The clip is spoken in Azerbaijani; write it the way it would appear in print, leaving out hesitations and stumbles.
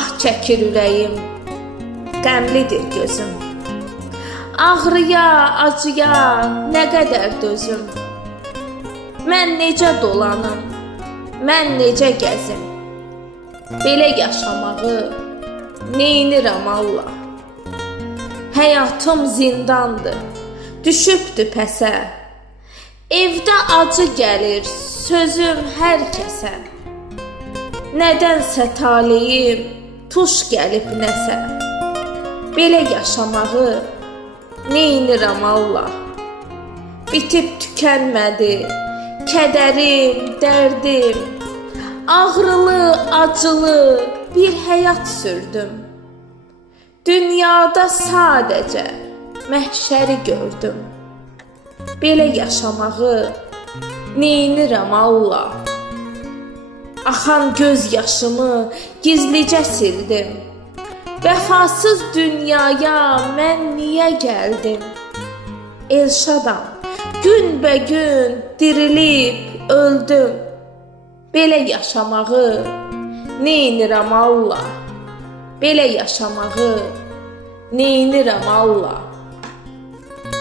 ah çəkir ürəyim, qəmlidir gözüm. Ağrıya, acıya nə qədər dözüm. Mən necə dolanım, mən necə gəzim. Belə yaşamağı neynirəm Allah. Həyatım zindandır, düşübdü pəsə. Evdə acı gəlir sözüm hər kəsə. Nədənsə taleyim tuş gəlib nəsə. Belə yaşamağı neynirəm Allah. Bitib tükənmədi kədərim, dərdim. Ağrılı, acılı bir həyat sürdüm. Dünyada sadəcə məhşəri gördüm. Belə yaşamağı neynirəm Allah. Axan göz yaşımı gizlicə sildim. Vəfasız dünyaya mən niyə gəldim? Elşadam, günbəgün dirilib öldüm. Belə yaşamağı neynirəm Allah. Belə yaşamağı neynirəm Allah.